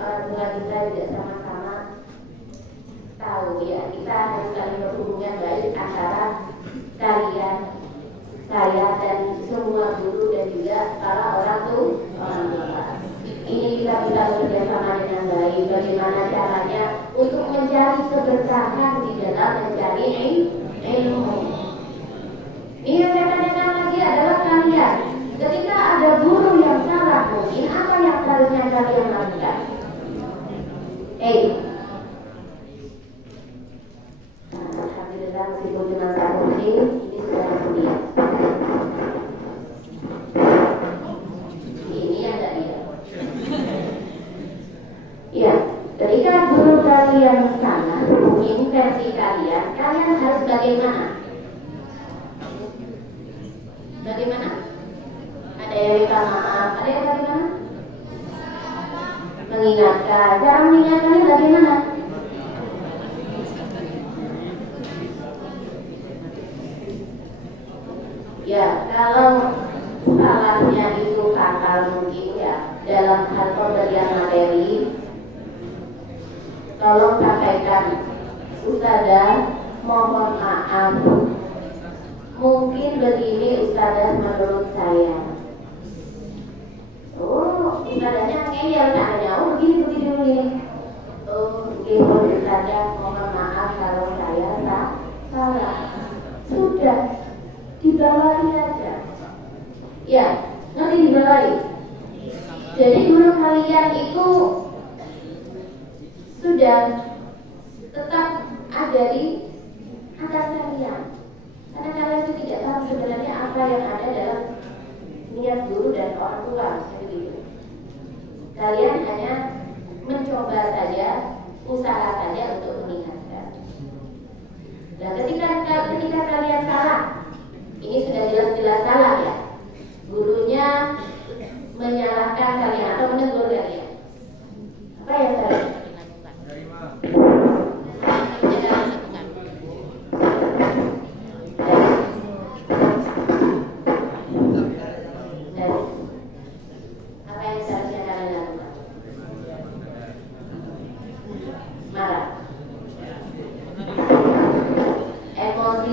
orang tua kita juga sama-sama tahu ya, kita harus saling berhubungan baik antara kalian, saya dan semua guru dan juga para orang tua. Ini kita bisa bekerja sama dengan baik. Bagaimana caranya untuk mencari keberkahan di dalam mencari ilmu. Ini yang saya tanyakan lagi adalah kalian. Ketika ada guru yang salah, mungkin apa yang seharusnya kalian lakukan? Alhamdulillah meskipun cuma satu ini sudah kemudian. Ini ada dia. Ya, ketika guru kalian salah, mungkin versi kalian harus bagaimana? Bagaimana? Ada yang minta maaf, ada yang bagaimana? Mengingatkan, cara mengingatkannya bagaimana? Ya, kalau salahnya itu fatal mungkin ya dalam hal pemberian materi, tolong sampaikan, Ustazah, mohon maaf. Mungkin begini Ustazah menurut saya. Oh, Ustazahnya ngeyel katanya. Oh, begini. Oh, gitu Ustazah, mohon maaf kalau saya salah. Sudah, dibawahi aja. Ya, nanti dibawahi. Jadi guru kalian itu sudah tetap ada di atas kalian. Karena kalian itu tidak tahu sebenarnya apa yang ada dalam niat guru dan orang tua. Begitu. Kalian hanya mencoba saja, usaha saja untuk mengingatkan. Dan ketika kalian salah, ini sudah jelas-jelas salah ya. Gurunya menyalahkan kalian atau menegur kalian. Apa yang salah?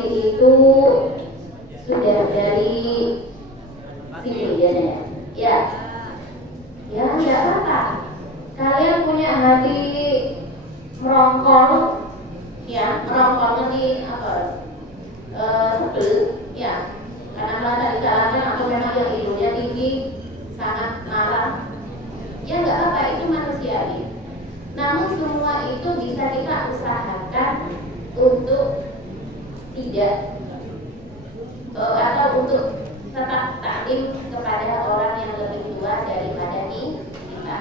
Itu sudah dari sini biasanya. Ya nggak apa-apa. Kalian punya hati merongkol, ya merongkol nanti apa? Sebel, ya. Karena merasa disalahkan atau memang yang ibunya tinggi, sangat marah. Ya nggak apa-apa, itu manusiawi. Namun semua itu bisa kita usahakan untuk tidak atau untuk tetap taklim kepada orang yang lebih tua daripada kita.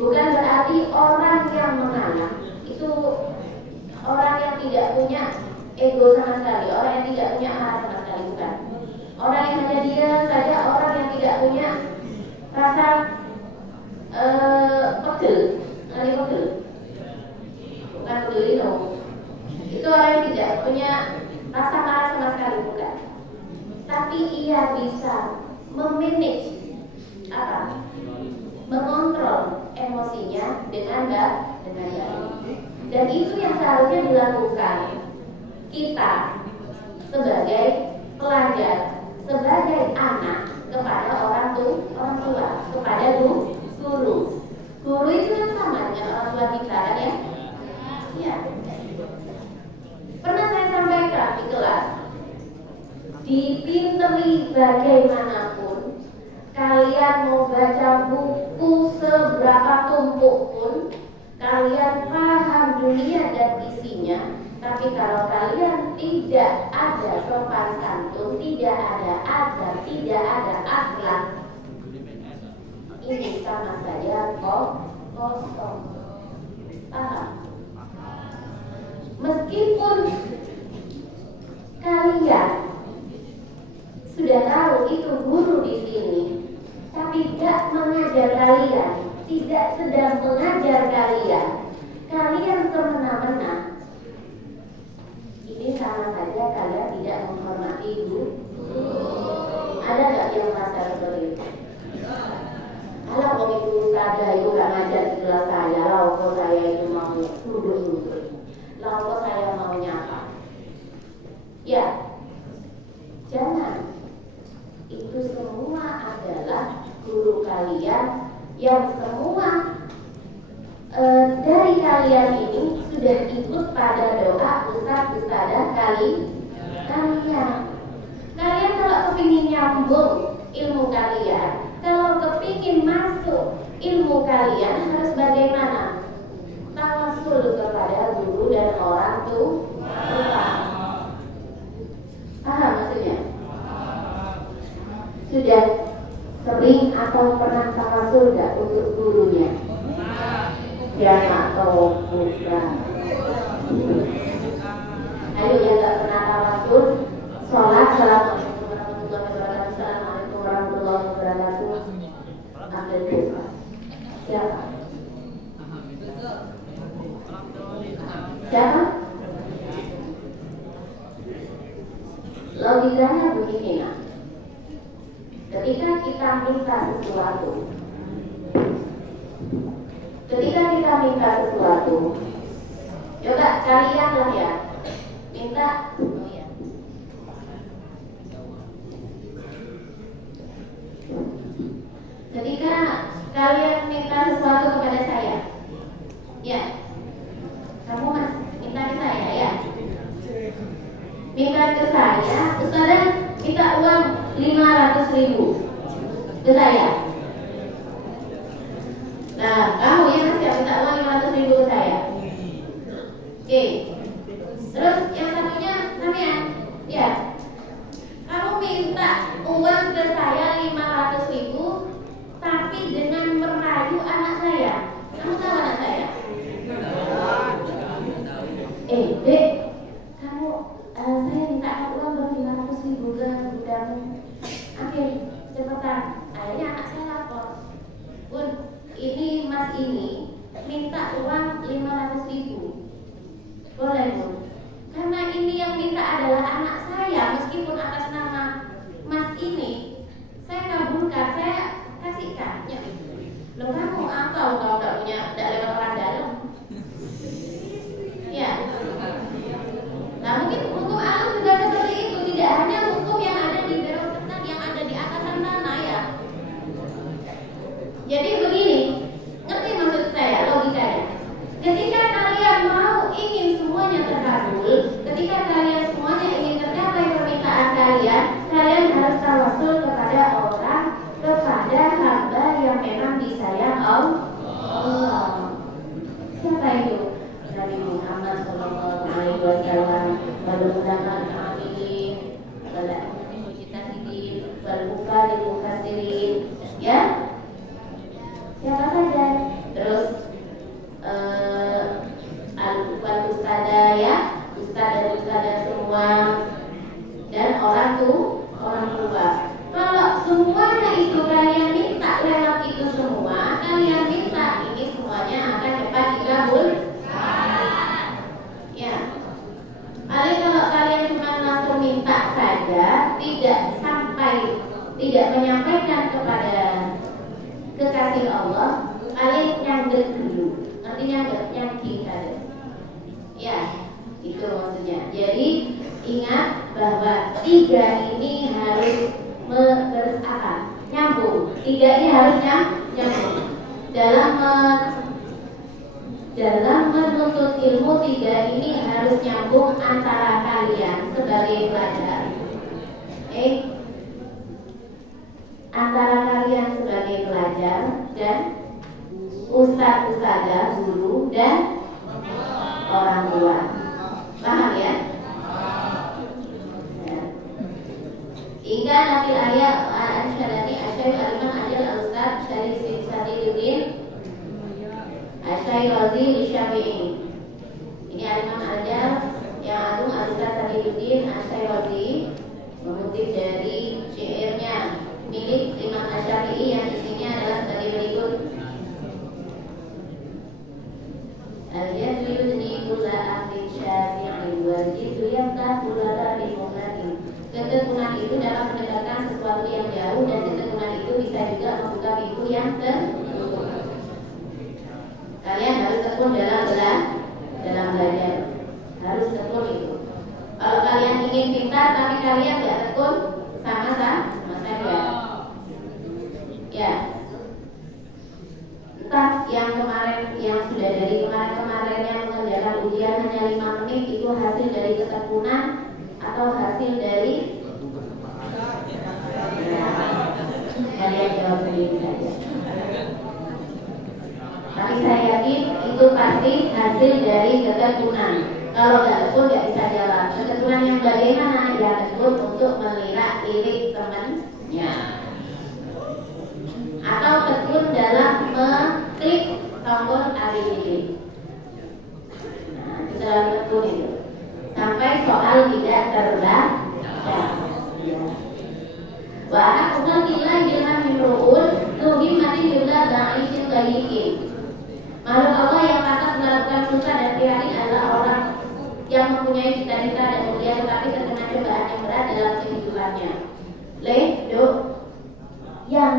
Bukan berarti orang yang mengalah itu orang yang tidak punya ego sama sekali, orang yang tidak punya amarah sama sekali, bukan. Orang yang hanya diam saja, orang yang tidak punya rasa pegel, bukan peduli dong. Itu orang yang tidak punya rasa marah sama sekali, bukan. Tapi ia bisa memanage mengontrol emosinya dengan baik. Dan itu yang seharusnya dilakukan kita sebagai pelajar, sebagai anak kepada orang tua, kepada guru. Guru itu kan sama dengan orang tua kita kan ya? Iya. Pernah saya sampaikan di kelas, dipinteri bagaimanapun, kalian mau baca buku seberapa tumpuk pun, kalian paham dunia dan isinya, tapi kalau kalian tidak ada sopan santun, tidak ada adab, tidak ada akhlak, ini sama saja kosong. Paham? Meskipun kalian sudah tahu itu guru di sini, tapi tidak mengajar kalian, tidak sedang mengajar kalian semena-mena. Ini sama saja kalian tidak menghormati guru. Ada nggak yang merasa seperti itu? Kalau begitu saja ngajak di kelas saya, lalu saya itu mau duduk, lalu saya mau nyapa. Ya, jangan. Itu semua adalah guru kalian yang semua dari kalian ini sudah ikut pada doa ustaz ustadzah kalian. Kalian kalau kepingin nyambung ilmu kalian, kalau kepingin masuk ilmu kalian harus bagaimana? Tawasul kepada guru dan orang tua. Paham maksudnya? Sudah sering atau pernah tawasul gak untuk gurunya? Ya atau bukan? Ayo yang gak pernah tawasul, sholat. Assalamualaikum warahmatullahi wabarakatuh. Ambil doa. Siapa? Siapa? Logikanya begini nak. Ketika kita minta sesuatu, coba kalian lah ya, minta. Ketika kalian minta sesuatu kepada saya, ya, kamu mas minta ke saya ya, minta ke saya, ustazah minta uang 500.000 ke saya. Nah, kamu ya mas ya minta uang 500.000 ke saya. Oke. Terus yang satunya sampean, ya, kamu minta uang ke saya 500.000 tapi dengan merayu anak saya. Kamu tahu anak saya? Dek, kamu saya minta uang baru 500.000 ke gudang. Oke, cepetan. Akhirnya anak saya lapor, Bun, ini mas ini minta uang 500.000. Boleh Bun? Karena ini yang minta adalah anak saya, meskipun atas nama mas ini, saya kabulkan, saya kasihkan. Ya. Loh kamu atau kau tidak punya, tidak lewat orang dalam? Ya. Nah mungkin hukum alam juga seperti itu, tidak hanya hukum yang ada di birokrasi yang ada di atasan tanah ya. Jadi begini, ngerti maksud saya logikanya? Ketika kalian mau ingin semuanya terkabul, ketika kalian semuanya ingin tercapai permintaan kalian, kalian harus tawasul kepada orang, kepada hamba yang memang disayang Allah. Siapa itu? Nabi Muhammad SAW. Mudah-mudahan aminin, ya. Siapa saja. Terus al-Quran ustadzah ya, ustadzah semua, dan orang tua. Kalau semuanya itu kalian minta lewat itu semua, kalian minta ini semuanya akan cepat dikabul. Ya. Paling kalau kalian cuma langsung minta saja, tidak menyampaikan kepada kekasih Allah, kalian nyangger dulu. Artinya nyangki ada. Ya, itu maksudnya. Jadi ingat bahwa 3 ini harus nyambung. 3 ini harus nyambung. Dalam menuntut ilmu 3 ini harus nyambung antara kalian sebagai pelajar. Antara kalian sebagai pelajar dan ustadz-ustadzah, guru dan orang tua. Paham ya? Hingga nanti ayat Al-Syadani Asy'ari Al-Imam Adil Al-Ustadz Syarif Sadiuddin Asy-Syairazi Syafi'i. Ini Al-Imam Adil yang agung Al-Ustadz Sadiuddin Asy-Syairazi mengutip dari syairnya milik Imam Asy-Syafi'i yang isinya adalah sebagai berikut. Al-yadu yudni kulla amrin syafi'in wal jiddu yamta kulla rabin muhlatin. Ketekunan itu dapat mendekatkan sesuatu yang jauh, dan ketekunan itu bisa juga membuka pintu yang tertutup. tekun dalam belajar. Harus tekun itu. Kalau kalian ingin pintar tapi kalian nggak tekun, sama saja. Ya. Entah yang kemarin, yang sudah dari kemarin yang mengerjakan ujian hanya 5 menit itu hasil dari ketekunan atau hasil dari kalian jawab sendiri saja. Tapi saya yakin itu pasti hasil dari ketekunan. Kalau nggak tekun nggak bisa jawab. Ketekunan yang bagaimana? Ya tekun untuk melirik temannya, atau tekun dalam mengklik tombol ABCD. Nah, itu dalam tekun itu. Sampai soal tidak terbaca. Wa aqul billahi bilham minruun nuhim mati billah da'isin bayikin. Makhluk Allah yang pantas melakukan susah dan prihatin adalah orang yang mempunyai cita-cita dan mulia tetapi terkena cobaan yang berat dalam kehidupannya. Yang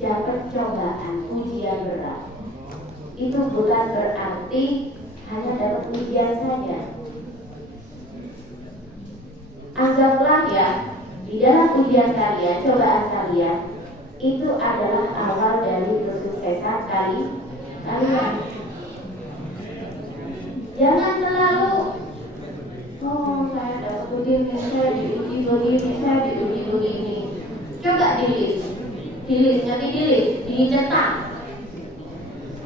dapat cobaan, ujian berat itu bukan berarti hanya dapat ujian saja. Anggaplah ya, di dalam ujian kalian, cobaan kalian itu adalah awal dari kesuksesan kalian. Jangan terlalu saya dapat begini, saya diuji begini, saya diuji begini. Coba dicetak.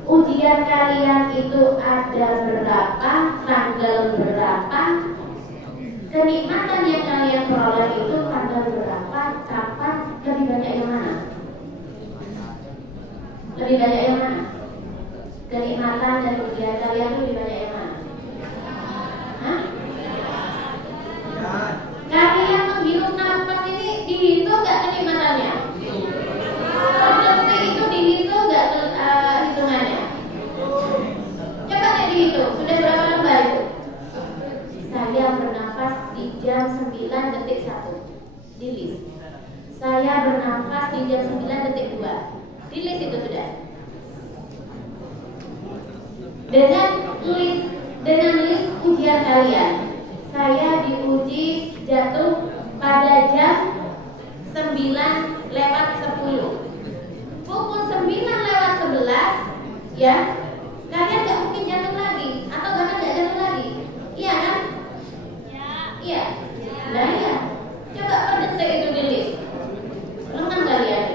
Ujian kalian itu ada berapa, tanggal berapa, kenikmatan yang kalian peroleh itu tanggal berapa, kapan, lebih banyak yang mana? Lebih banyak yang mana? Kenikmatan dan ujian kalian lebih banyak yang mana? Hah? Kalian menghirup nafas ini dihitung nggak kenikmatannya? Per detik itu dihitung nggak hitungannya? Coba deh dihitung, sudah berapa lembar itu? Saya bernafas di jam 9 detik 1 di list. Saya bernafas di jam 9 detik 2 di list itu sudah. Dengan list ujian kalian, saya diuji jatuh pada jam 9 lewat 10. Pukul 9 lewat 11 ya, kalian gak mungkin jatuh lagi. Atau bahkan gak jatuh lagi. Iya kan? Iya. Nah ya, coba per detik itu di list. Lengan kalian.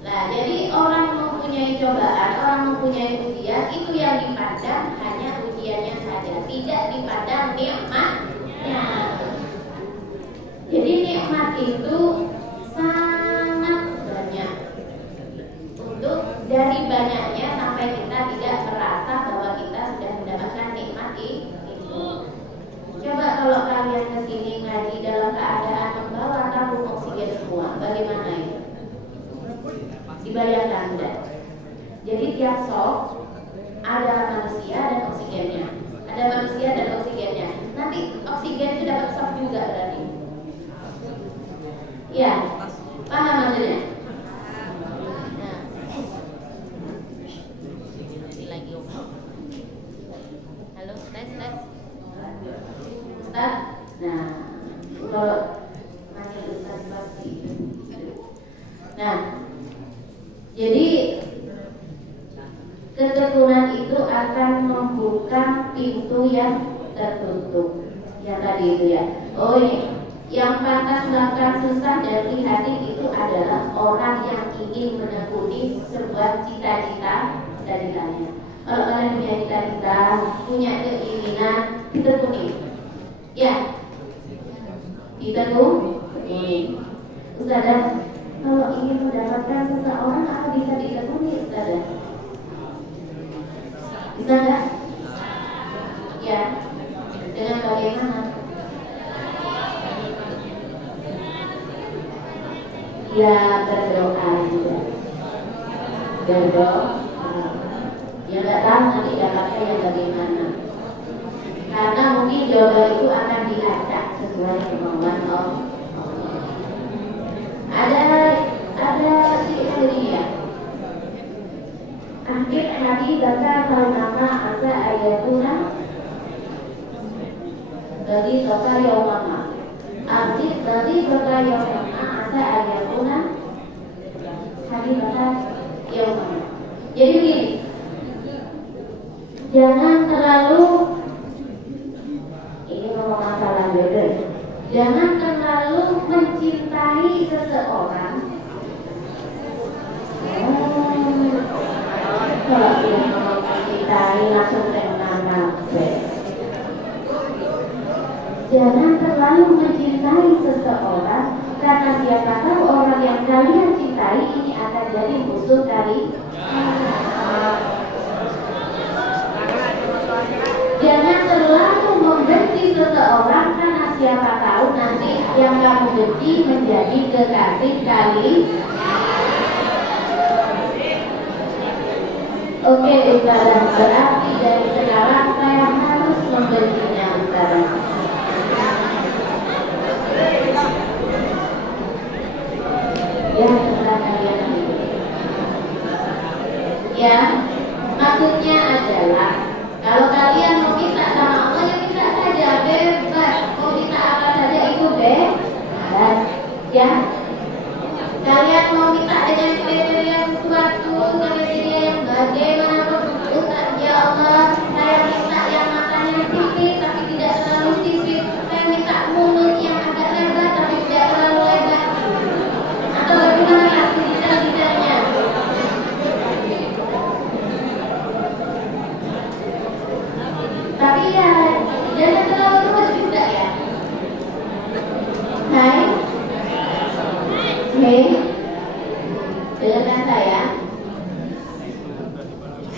Nah, jadi orang mempunyai cobaan, orang mempunyai ujian, itu yang dipandang hanya ujiannya saja, tidak dipandang nikmatnya. Jadi nikmat itu sangat banyak. Untuk dari banyaknya sampai kita tidak merasa bahwa kita sudah mendapatkan nikmat itu. Coba kalau kalian kesini ngaji dalam keadaan membawa tabung oksigen semua, bagaimana itu? Dibayangkan tidak? Jadi tiap soft ada manusia dan oksigennya, ada manusia dan oksigennya. Nanti oksigen itu dapat soft juga berarti. Ya, paham maksudnya? Nah, lagi halo, tes. Ustaz, nah kalau masih Ustaz pasti. Nah, jadi ketekunan itu akan membuka pintu yang tertutup. Yang tadi itu ya. Oh ini, yang pantas melakukan susah dan prihatin itu adalah orang yang ingin menekuni sebuah cita-cita dari kalian. Kalau kalian punya cita-cita, punya keinginan, ditekuni. Ya, ditekuni. Ustazah, kalau ingin mendapatkan seseorang apa bisa ditekuni, Ustazah? Bisa nggak? Ya, dengan bagaimana? Ya, berdoa juga. Berdoa. Ya nggak tahu nanti dapatnya yang bagaimana. Karena mungkin jawaban itu akan diacak sesuai kemauan Allah. Ada si istri ya. Angkit hadi baka kaunama asa ayatuna Dari baka yaumama Angkit dari baka yaumama asa ayatuna Hadi baka yaumama. Jadi begini, jangan terlalu, ini ngomong masalah beda, jangan terlalu mencintai seseorang. Kalau dia mau mencintai langsung tenang. Jangan terlalu mencintai seseorang, karena siapa tahu orang yang kalian cintai ini akan jadi musuh kalian. Jangan terlalu membenci seseorang, karena siapa tahu nanti yang kamu benci menjadi kekasih kalian. Oke, Ustazah, berarti dari sekarang saya harus membencinya, Ustazah. Ya, terserah kalian. Ya, maksudnya adalah kalau kalian mau minta sama Allah, ya minta saja, bebas. Mau minta apa saja itu bebas. Ya, kalian mau minta dengan kriteria sesuatu, kriteria yang bagaimanapun, Ustaz, ya Allah, saya minta yang matanya sipit tapi tidak terlalu sipit. Saya minta mulut yang agak lebar tapi tidak terlalu lebar. Atau bagaimana detail-detailnya? Tapi ya, jangan terlalu luas juga ya. Hai, hei, dengarkan saya.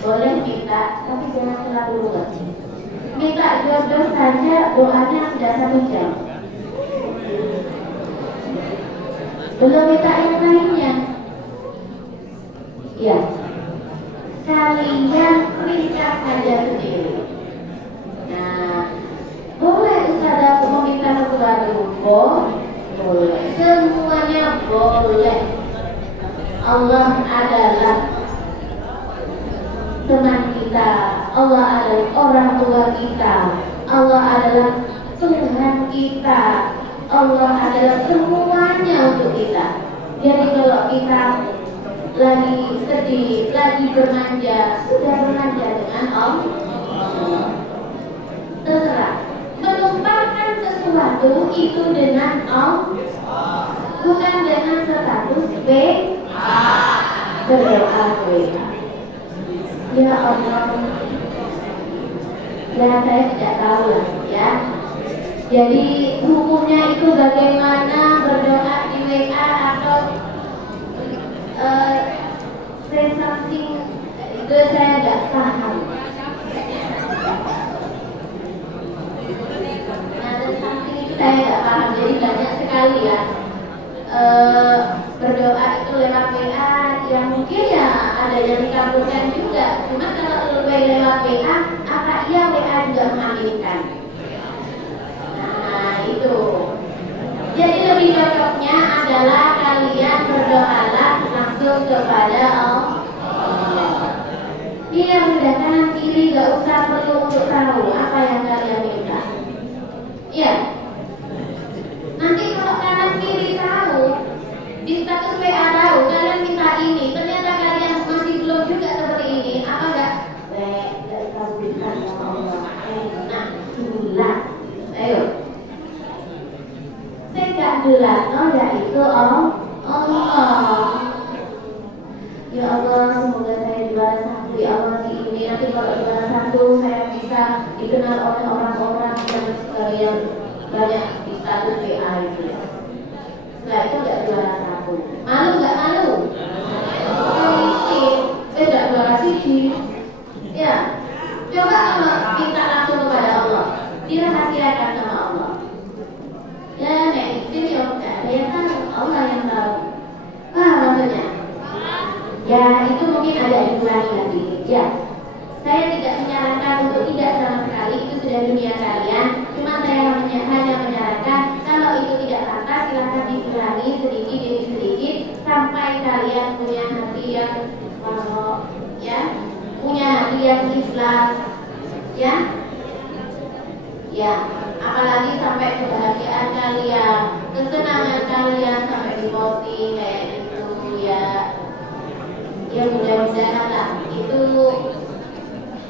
Boleh minta, tapi jangan terlalu luas. Minta jodoh saja, doanya sudah 1 jam. Belum minta yang lainnya. Ya, kalian ringkas saja sendiri. Nah, boleh Ustazah meminta sesuatu? Boleh. Semuanya boleh. Allah adalah teman kita, Allah adalah orang tua kita, Allah adalah Tuhan kita, Allah adalah semuanya untuk kita. Jadi kalau kita lagi sedih, lagi bermanja, sudah bermanja dengan Allah. Terserah. Menumpahkan sesuatu itu dengan Allah, bukan dengan status berdoa WA. Ya Allah, ya saya tidak tahu lah ya. Jadi hukumnya itu bagaimana berdoa di WA atau say something, itu saya nggak paham. Saya nggak paham, jadi banyak sekali ya berdoa itu lewat WA, yang mungkin ya ada yang dikabulkan juga. Cuma kalau lewat WA, apa iya WA juga mengaminkan? Nah itu. Jadi lebih cocoknya adalah kalian berdoalah langsung kepada Allah. Biar mudah kanan kiri, gak usah perlu untuk tahu apa yang kalian minta. Iya. Nanti kalau kanan kiri tahu, di status WA tahu kalian minta ini, ternyata kalian masih belum juga seperti ini, apa enggak? Enggak dikabulkan sama Allah. Enak jelas. Ayo. Saya enggak jelas, yaitu Allah. Ya Allah, semoga saya juara 1 ya Allah di ini. Nanti kalau juara 1 saya bisa dikenal oleh orang-orang yang banyak di status WA itu. Setelah itu nggak juara 1, malu nggak malu? Tidak juara siji. Ya, coba kalau kita langsung kepada Allah, dirahasiakan sama Allah. Ya, nek izin ya nggak ada yang tahu, Allah yang tahu. Wah, maksudnya. Ya, itu mungkin ada dikurangi lagi. Ya, saya tidak menyarankan untuk tidak sama sekali, itu sudah dunia kalian. Cuma saya hanya menyarankan kalau itu tidak pantas, silahkan dikurangi sedikit demi sedikit sampai kalian punya hati yang kalau ya punya hati yang ikhlas, ya, ya, apalagi sampai kebahagiaan kalian, kesenangan kalian sampai diposting kayak gitu, ya, ya mudah-mudahan lah itu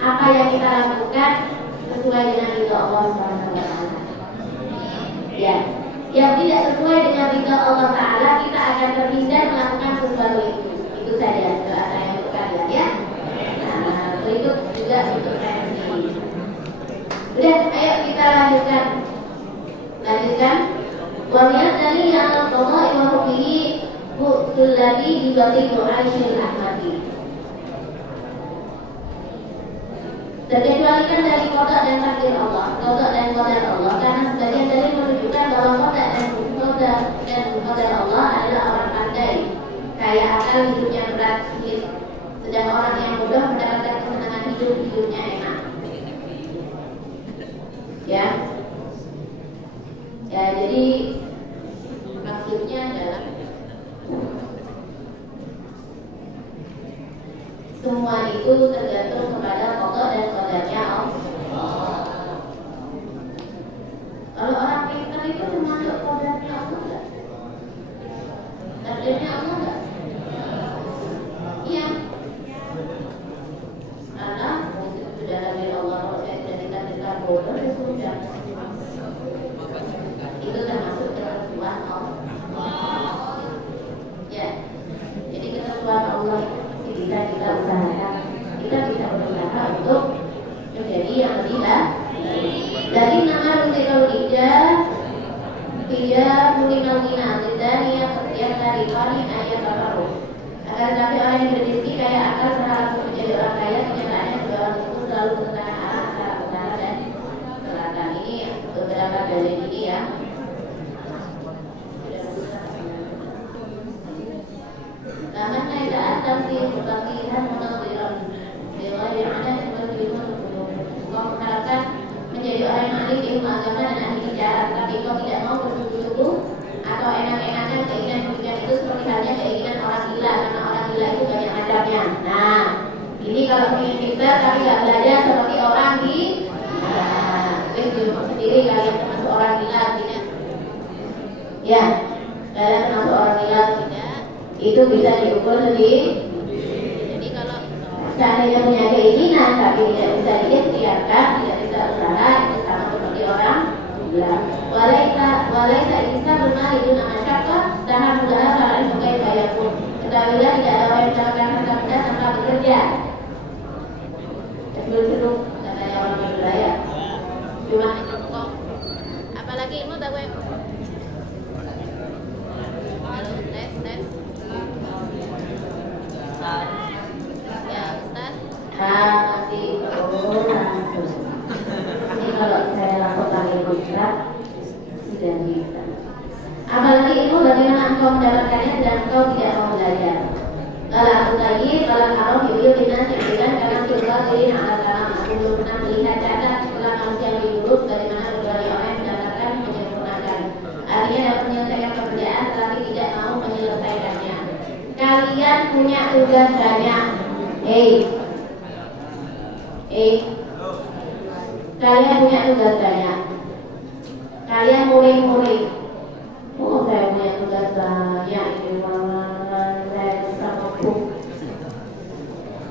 apa yang kita lakukan sesuai dengan ridha Allah Subhanahu wa taala. Ya, yang tidak sesuai dengan ridha Allah Taala kita akan terhindar melakukan sesuatu itu. Itu saja doa saya untuk kalian, ya. Nah, berikut juga untuk saya sendiri. Udah, ayo kita lanjutkan. Waliat dari yang Allah yang hubbihi suladi dibatiku aisyil ahmadi. Terkecualikan dari qada dan takdir Allah, qada dan qadar Allah, karena sebagian dari menunjukkan bahwa qada dan qadar Allah adalah orang pandai, kaya akal, hidupnya berat sulit, sedang orang yang mudah mendapatkan kesenangan hidup, hidupnya enak. Ya, ya, jadi maksudnya adalah semua itu tergantung kepada qada dan qadarnya Allah. Kalau orang pintar itu termasuk qadarnya Allah enggak? Takdirnya Allah enggak? Iya. Karena itu sudah dari Allah. Kalau saya sudah ditakdirkan bodoh, ya sudah. Itu termasuk ketentuan Allah. Ya. Jadi ketentuan Allah bisa kita usahakan, kita bisa berusaha untuk menjadi yang lebih baik. Dari nama Rusikul Tiga Mulimal Gina dari yang dari kami ayat baru. Agar tetapi orang yang berizki kaya akal berharap untuk menjadi orang kaya, kenyataannya dua orang itu selalu bertentangan arah antara utara dan selatan. Ini beberapa dalil ini, ya. Namun tidak ada sih bagian mengambil dewa yang ada di bawah kau mengharapkan menjadi orang yang ahli ilmu agama dan ahli bicara, tetapi kau tidak mau bersungguh-sungguh atau enak-enakan keinginan demikian itu seperti halnya keinginan orang gila, karena orang gila itu banyak macamnya. Nah, ini kalau ingin pintar tapi nggak belajar seperti orang gila, di rumah sendiri kalian termasuk orang gila tidak? Ya, kalian termasuk orang gila tidak? Itu bisa diukur sendiri. Jadi kalau seandainya punya keinginan tapi tidak bisa diikhtiarkan, tidak bisa usaha, itu sama seperti orang gila. Walaisa isa bermal itu nama syaka tahan mudah kalau sebagai bayar pun. Ketahuilah tidak ada orang yang mendapatkan harta benda tanpa bekerja. Sebelum katanya orang berbudaya. Cuma itu kok. Apalagi ilmu tak gue. Halo, tes. Ya, Ustaz. Masih langsung. Ini kalau saya langsung panggil Ustaz sudah bisa. Apalagi itu bagaimana engkau mendapatkannya sedang engkau tidak mau belajar. Kalau aku lagi, kalau arah video dinas yang karena surga jadi alat alam. Aku belum pernah melihat cacat setelah manusia lebih buruk bagaimana berbagai orang yang mendapatkan menyempurnakan. Artinya dapat menyelesaikan pekerjaan tetapi tidak mau menyelesaikannya. Kalian punya tugas banyak. Kalian punya tugas banyak. Kalian murid-murid. Oh, saya punya tugas banyak. Saya sama buku.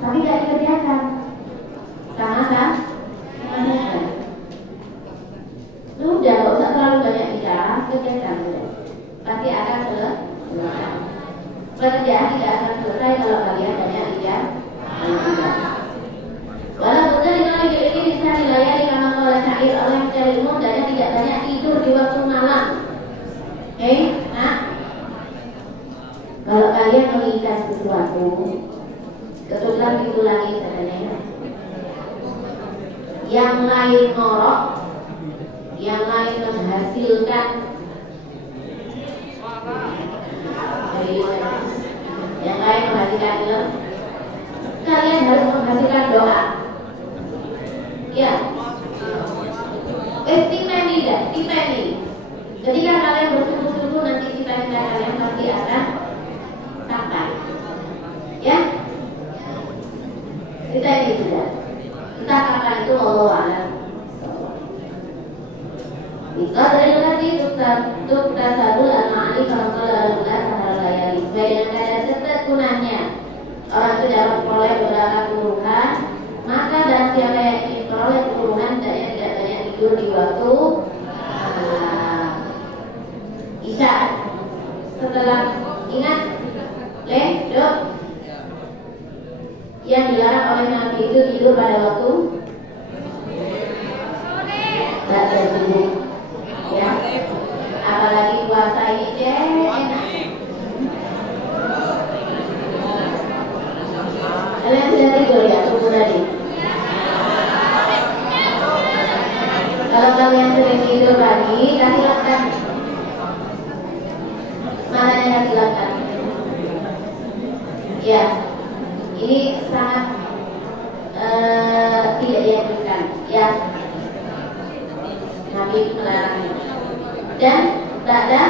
Tapi tidak dikerjakan. Sama-sama. Sudah, tidak usah terlalu banyak bicara. Kerjakan. Pasti akan selesai. Pekerjaan tidak akan selesai kalau kalian banyak bicara. Walaupun dengan ini bisa dilayani karena oleh syair oleh mencari ilmu dan tidak banyak tidur di waktu malam. Nah, kalau kalian menginginkan sesuatu, kebetulan diulangi katanya. Yang lain ngorok, yang lain menghasilkan. Yang lain menghasilkan ilmu. Kalian harus menghasilkan doa. Ya, stipendi. Ketika kalian bersungguh-sungguh nanti cita-cita kalian pasti akan sampai. Ya, stipendi. tasabul al-ma'ani kalau al-ulas sahara layali. Sesuai dengan kadar ketekunannya orang itu dapat memperoleh beberapa keburukan, maka dan siapa yang ingin memperoleh keburukan hendaknya tidak banyak tidur di waktu Isya. Setelah ingat dok, yang dilarang oleh Nabi itu tidur pada waktu tidak tersibuk, ya. Apalagi puasa ini enak. Kalian sudah tidur ya subuh tadi? Kalau kalian sering tidur pagi, kasih lakukan. Mana yang kasih lakukan? Ya, ini sangat tidak dianjurkan, ya. Nabi melarang. Dan tak ada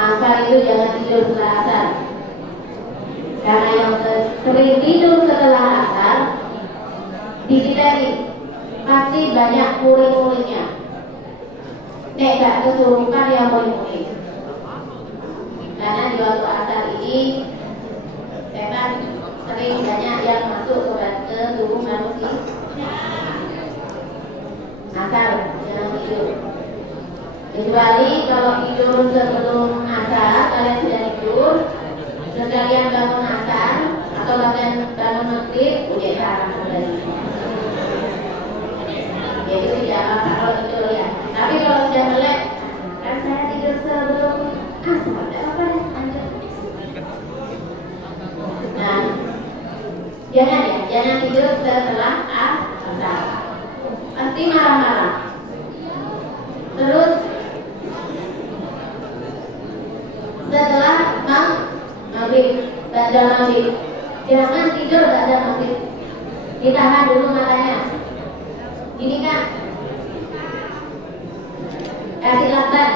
asar itu jangan tidur setelah asar, karena yang sering tidur setelah asar di kita ini pasti banyak muring-muringnya. Nek gak kesurupan yang muring-muring, karena di waktu asar ini setan sering banyak yang masuk ke tubuh manusia. Asar jangan tidur, kecuali kalau tidur sebelum asar, kalian sudah tidur terus kalian bangun asar atau bahkan bangun maghrib, udah sarang kembali. Jadi tidak apa-apa kalau tidur, ya. Tapi kalau sudah melek, kan saya tidur sebelum asar, tidak apa-apa, lanjut. Nah, jangan tidur setelah asar, pasti marah-marah. Terus setelah maghrib, ba'da maghrib, jangan tidur ba'da maghrib, ditahan dulu matanya. Ini kan kasih lakban,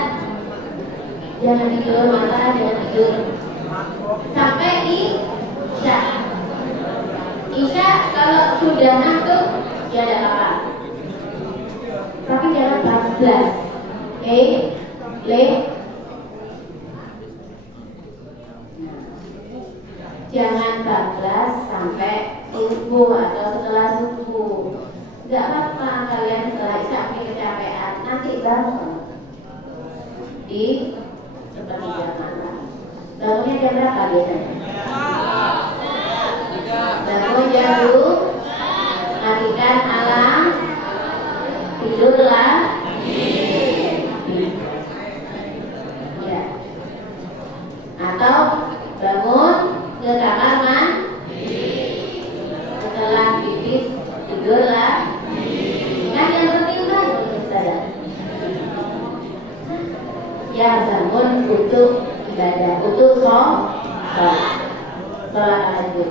jangan tidur mata, jangan tidur sampai Isya. Kalau sudah ngantuk ya tidak apa-apa, tapi jangan 14. Jangan 14 sampai subuh atau setelah subuh. Gak apa-apa kalian setelah Isya kecapean, nanti bangun di sepertiga malam. Bangunnya jam berapa biasanya? Bangun jam 2, matikan alam, tidurlah. Ya. Atau bangun ke kamar mandi, setelah pipis tidurlah. Kan yang penting kan ibadah. Ya, bangun untuk ibadah, untuk sholat tahajud.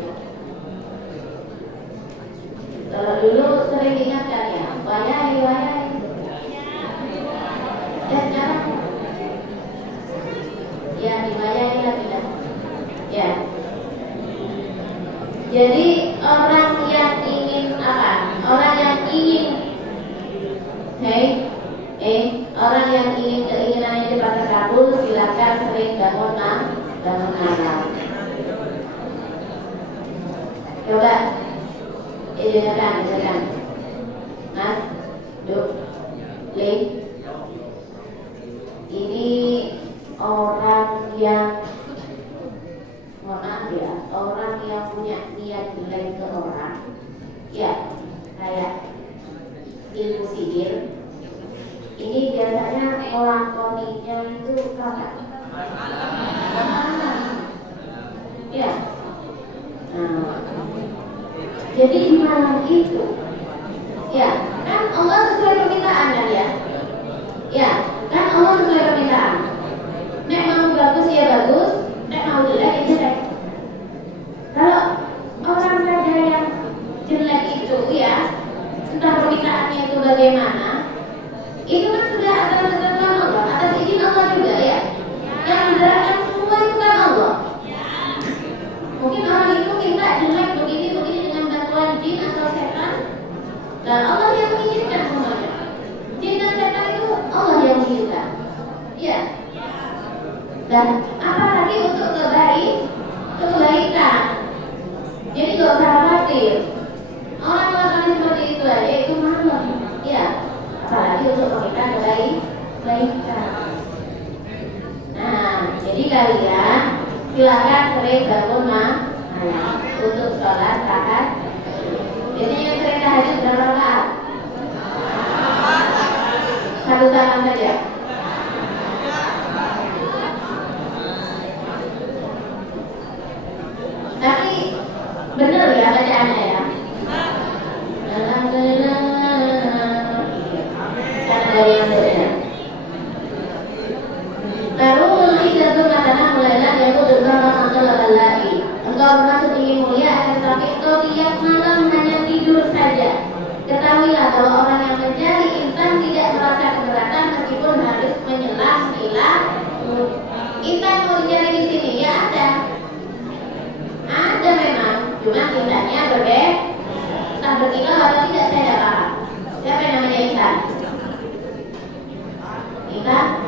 Kalau dulu sering diingatkan ya, wayai. Sekarang ya dibayai lah tidak. Ya. Jadi orang yang ingin apa? Orang yang ingin orang yang ingin keinginannya cepat terkabul, silakan sering bangun malam. Coba dengarkan, Mas, Duk, Le. Ini orang yang orang yang punya niat jelek ke orang, ya, kayak ilmu sihir. Ini biasanya melakoninya itu kapan? Ya. Nah, jadi di malam itu, ya, kan Allah sesuai permintaan kan ya? Ya, kan Allah sesuai permintaan. Nek mau bagus ya bagus, nek mau jelek ya jelek. Kalau orang saja yang jelek itu ya, entah permintaannya itu bagaimana, itu kan sudah atas ketentuan Allah, atas izin Allah juga ya. Yang menggerakkan semua itu kan Allah. Mungkin orang itu minta jelek begini dengan bantuan jin atau setan, dan Allah Dan apalagi untuk kebaikan. Jadi gak usah khawatir. Orang melakukan seperti itu aja itu malam, ya. Apalagi untuk memberikan kebaikan. Nah, jadi kalian silakan sering bangun malam untuk sholat rakaat. Biasanya yang sering tahajud berapa rakaat? Satu salam saja. Tapi benar ya bacaannya ya. Alhamdulillah. Karena dari yang benar. Lalu itu katanya mulailah yaitu bersama masalah lagi. Engkau merasa tinggi mulia akan tetapi engkau tiap malam hanya tidur saja. Ketahuilah bahwa orang yang mencari insan tidak merasa keberatan meskipun harus menyelam hilang. Insan mau dicari di sini ya ada memang, cuma insannya berbeda. Entah berkilau atau tidak saya tidak paham. Siapa yang namanya insan? Insan?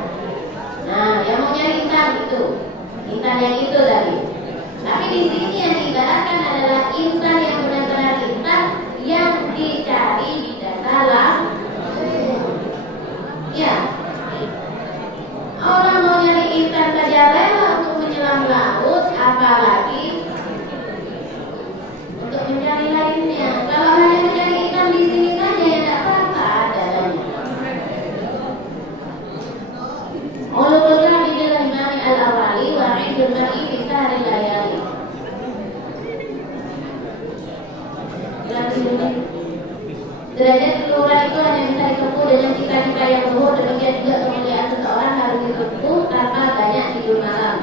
Nah, yang mau nyari insan itu, insan yang itu tadi. Tapi di sini yang diibaratkan adalah insan yang benar-benar insan yang dicari di dasar laut. Ya, orang mau nyari insan saja rela untuk menyelam laut, apalagi untuk mencari lainnya. Kalau hanya mencari ikan di sini saja ya tidak apa-apa adanya. Ulul Qadri bil Imam al-Awali wa 'indul mar'i fi sahri layali. Derajat keluhuran itu hanya bisa ditempuh dengan cita-cita yang luhur. Demikian juga kemuliaan seseorang harus ditempuh tanpa banyak tidur malam.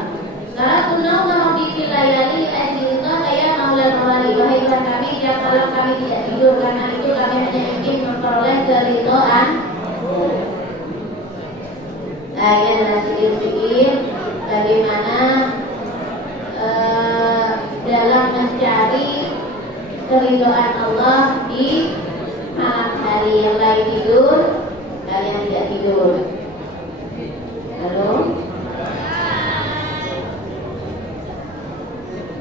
Kalau sunau mau bikin layali ajilita kayak maulal mawali. Wahai Tuhan kami, tiap malam kami tidak tidur. Karena itu kami hanya ingin memperoleh keridhaan. Ayat dan sedikit bagaimana dalam mencari keridhaan Allah di malam hari. Yang lain tidur, kalian tidak tidur. Halo?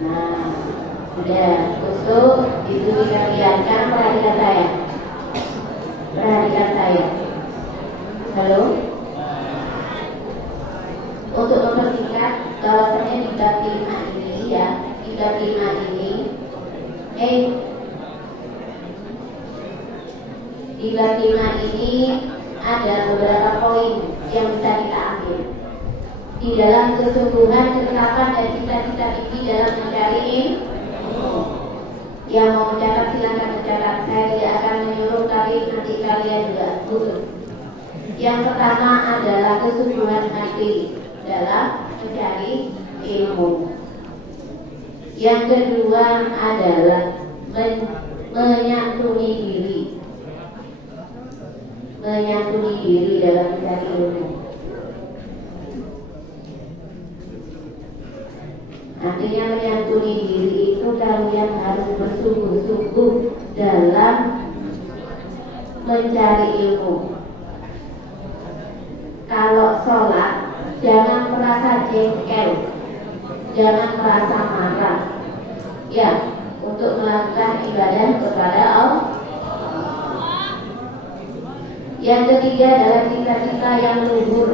Nah, sudah usuk itu kalian. Sekarang perhatikan saya. Perhatikan saya. Halo? Untuk mempersingkat bahwasanya di bab 5 ini ya, di bab 5 ini di bab 5 ini ada beberapa poin yang bisa kita ambil di dalam kesungguhan, ketetapan dan cita-cita tinggi dalam mencari ilmu. Yang mau mencatat silakan mencatat. Saya tidak akan menyuruh, tapi nanti kalian juga butuh. Yang pertama adalah kesungguhan hati dalam mencari ilmu. Yang kedua adalah menyantuni diri. Menyantuni diri dalam mencari ilmu. Artinya menyantuni diri itu kalian harus bersungguh-sungguh dalam mencari ilmu. Kalau sholat jangan merasa jengkel, jangan merasa marah. Ya, untuk melakukan ibadah kepada Allah. Yang ketiga adalah cita-cita yang luhur.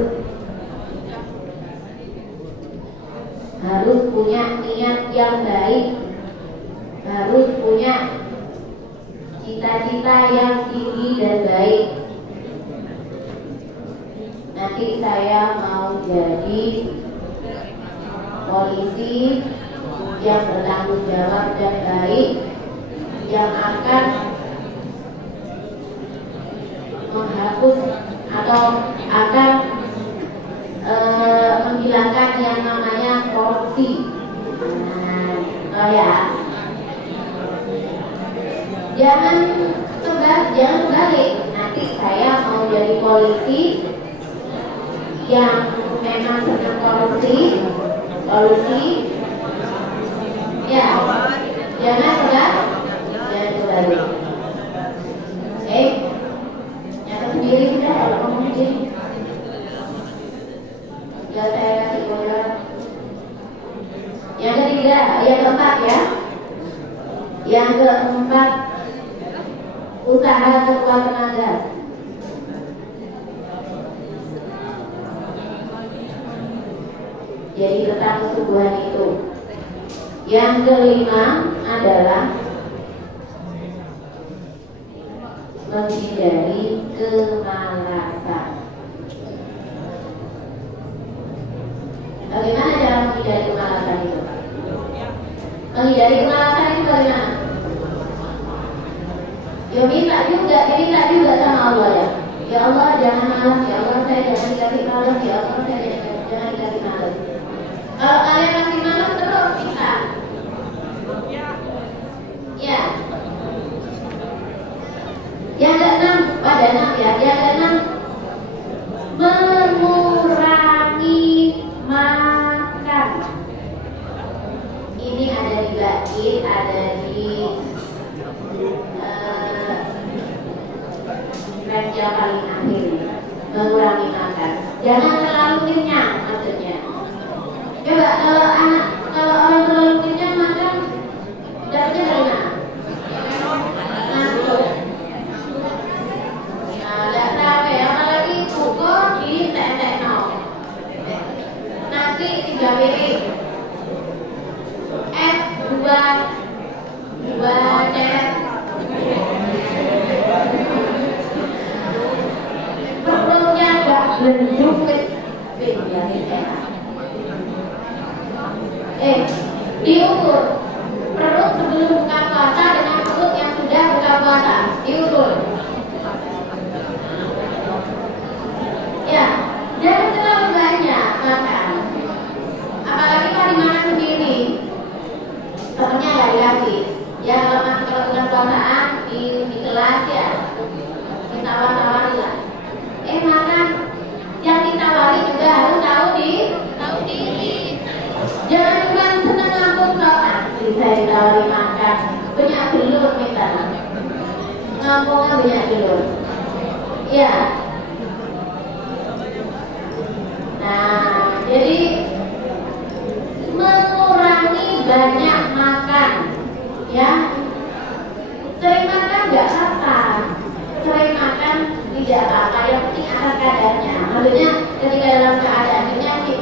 Harus punya niat yang baik, harus punya cita-cita yang tinggi dan baik. Nanti saya mau jadi polisi yang bertanggung jawab dan baik, yang akan menghapus atau akan menghilangkan yang namanya korupsi. Oh ya, jangan kebalik. Nanti saya mau jadi polisi yang memang senang korupsi, ya, jangan kebalik. Nyata sendiri sudah, kalau ngomong sendiri. Ya saya kasih bola. Yang ketiga, yang keempat ya. Yang keempat, usaha sekuat tenaga. Jadi tentang kesubuhan itu. Yang kelima adalah menghindari kemalasan. Bagaimana cara menghindari kemalasan itu? Menghindari kemalasan itu bagaimana? Ya diminta juga sama Allah ya. Ya Allah jangan malas, ya Allah saya jangan dikasih malas, ya Allah saya jangan dikasih malas. Kalau kalian masih malas terus minta. Ya. Yang keenam, pada 6 ya. Yang keenam, mengurangi makan. Ini ada di bait, ada di ranca paling akhir. Mengurangi makan. Jangan terlalu kenyang maksudnya. Coba kalau orang terlalu kenyang makan dapatnya dari mana? Ngantuk. Nggak capek ya, apalagi pukul di TNT0. Nasi 3 piring, es 2 cek, perutnya gak bendung diukur perut sebelum buka puasa dengan perut yang sudah buka puasa, diukur. Ya, jangan terlalu banyak makan. Apalagi kalau dimakan sendiri, temennya nggak dikasih. Ya kalau bukan puasaan di kelas ya, ditawar-tawari lah. Makan, yang ditawari juga harus tahu diri. Jangan cuma senang ngambung kalau asli saya ditawari makan banyak belur minta. Ngambungnya banyak belur. Ya. Nah, jadi mengurangi banyak makan, ya. Sering makan nggak apa-apa, sering makan tidak apa-apa. Yang penting ada kadarnya. Maksudnya ketika dalam keadaan penyakit,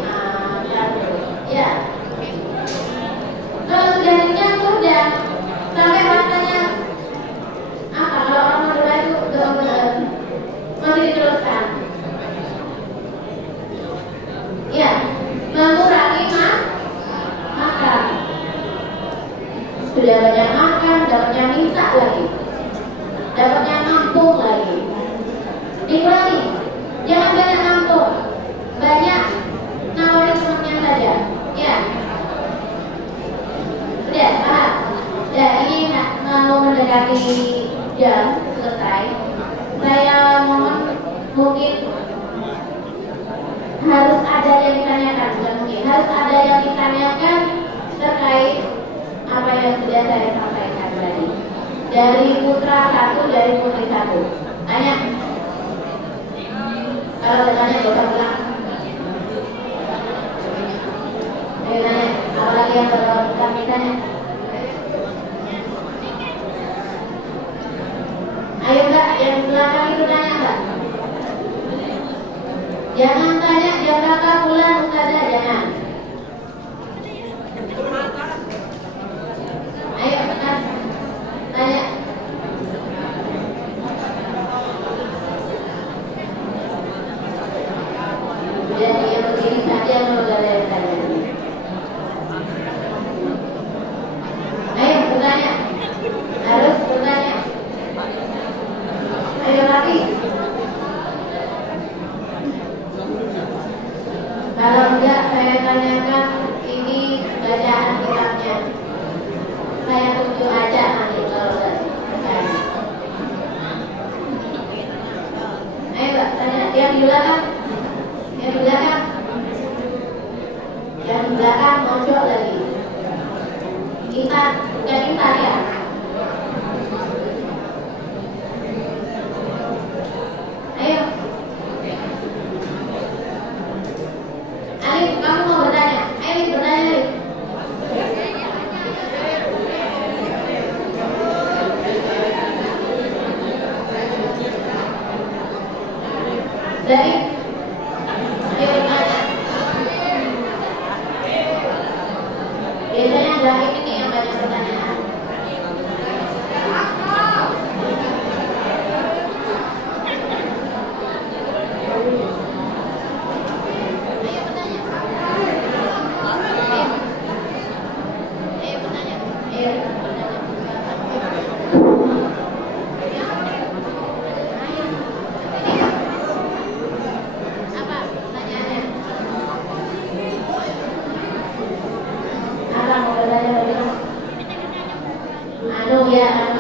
ya. Kalau sudah kenyang sudah sampai rasanya apa? Kalau orang berbaju masih diteruskan. Ya, mengurangi makan. Sudah banyak makan, dapatnya minta lagi, dapatnya nampung lagi. Dikurangi, jangan banyak nampung, banyak nawarin temannya saja. Ya, sudah paham. Ya, ini mau mendekati jam selesai. Saya mohon mungkin harus ada yang ditanyakan, bukan mungkin harus ada yang ditanyakan terkait apa yang sudah saya sampaikan tadi. Dari putra 1, dari putri 1. Tanya. Kalau bertanya gak usah pulang. Ayo tanya. Apalagi yang kami tanya. Ayo Mbak, yang belakang itu tanya Mbak. Jangan tanya jam berapa pulang Ustazah, jangan. Ayo Mas, tanya. Jadi yang begini saja mau kalian tanya. Ayo bertanya, harus bertanya. Ayo lagi. Kalau enggak saya tanyakan ini bacaan kitabnya. Saya tunjuk aja nanti kalau enggak. Ayo Mbak, tanya yang di belakang. Yang di belakang. Yang di belakang mojok lagi. Intan, bukan Intan ya. Ayo. Alif, kamu mau bertanya? Ayo bertanya Alif.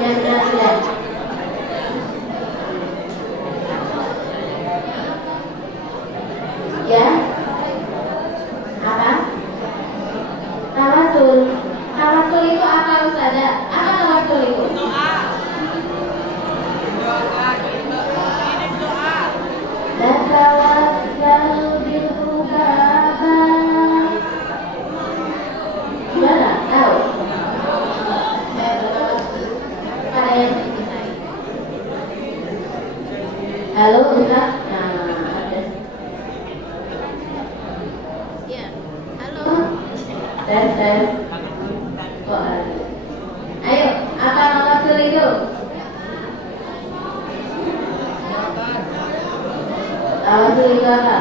ya. Ya, apa? Tawasul. Tawasul itu apa Ustazah? Apa tawasul itu? Natawassal bil ubaba. Gimana? Tahu? Halo Ustaz. Ya, halo. Tes. Ayo, apa tawasul itu? Tawasul itu apa?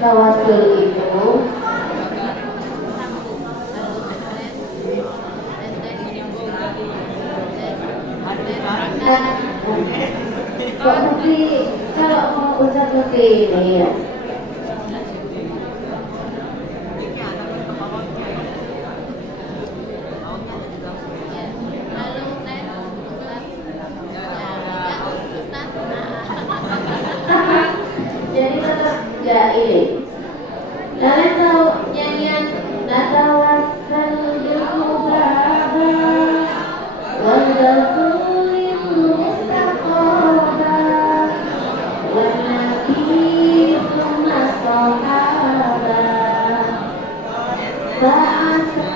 Tawasul itu kok mesti kalau mau Ustaz mesti ini ya. Jadi tetap gak ini. Kalian tahu nyanyian Natawassal bil ubaba wal ghafuril mustaqaba wan nabi tsumma sahaba ba'asa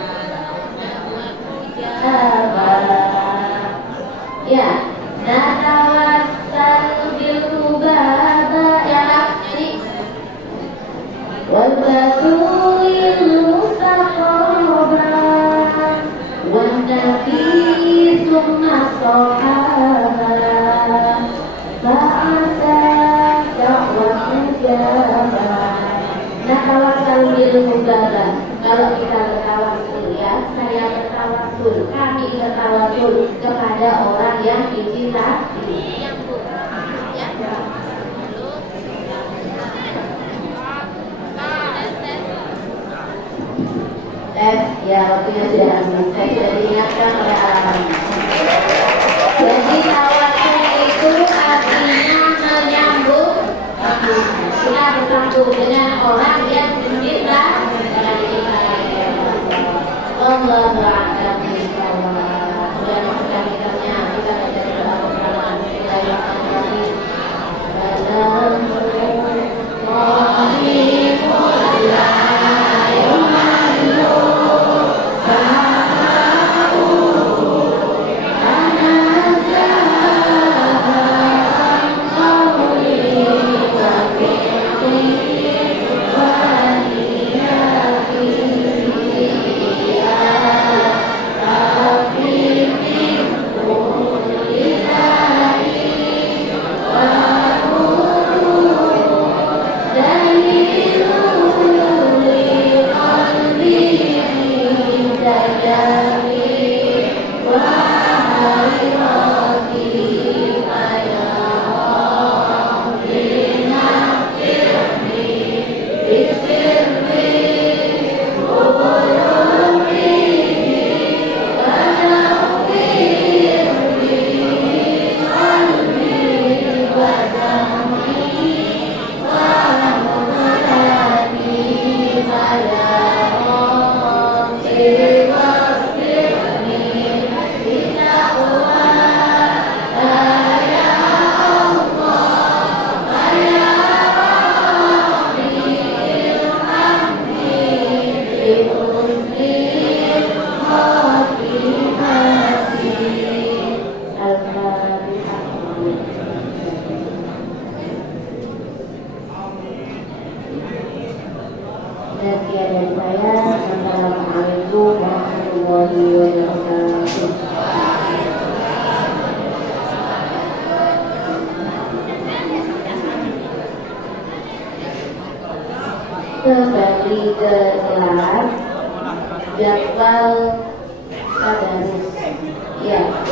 ya Natawassal bil ubaba ya jadi wal ghafuril mustaqaba wan nabi tsumma sahaba ba'asa da'wat mujaba. Nah, tawasul bil ubaba. Kalau kita bertawasul ya, saya bertawasul, kami bertawasul kepada orang yang dicintai. Tes, ya waktunya sudah habis. Saya sudah diingatkan oleh alamannya. Jadi tawasul itu artinya menyambung. Kita bersambung dengan orang yang dicintai. Allah a'lam bishawab. Dan selanjutnya kita menjadi doa bersama kita yang kami dalam Sekian dari saya. Assalamualaikum warahmatullahi wabarakatuh. Kembali ke kelas jadwal tadarus. Ya.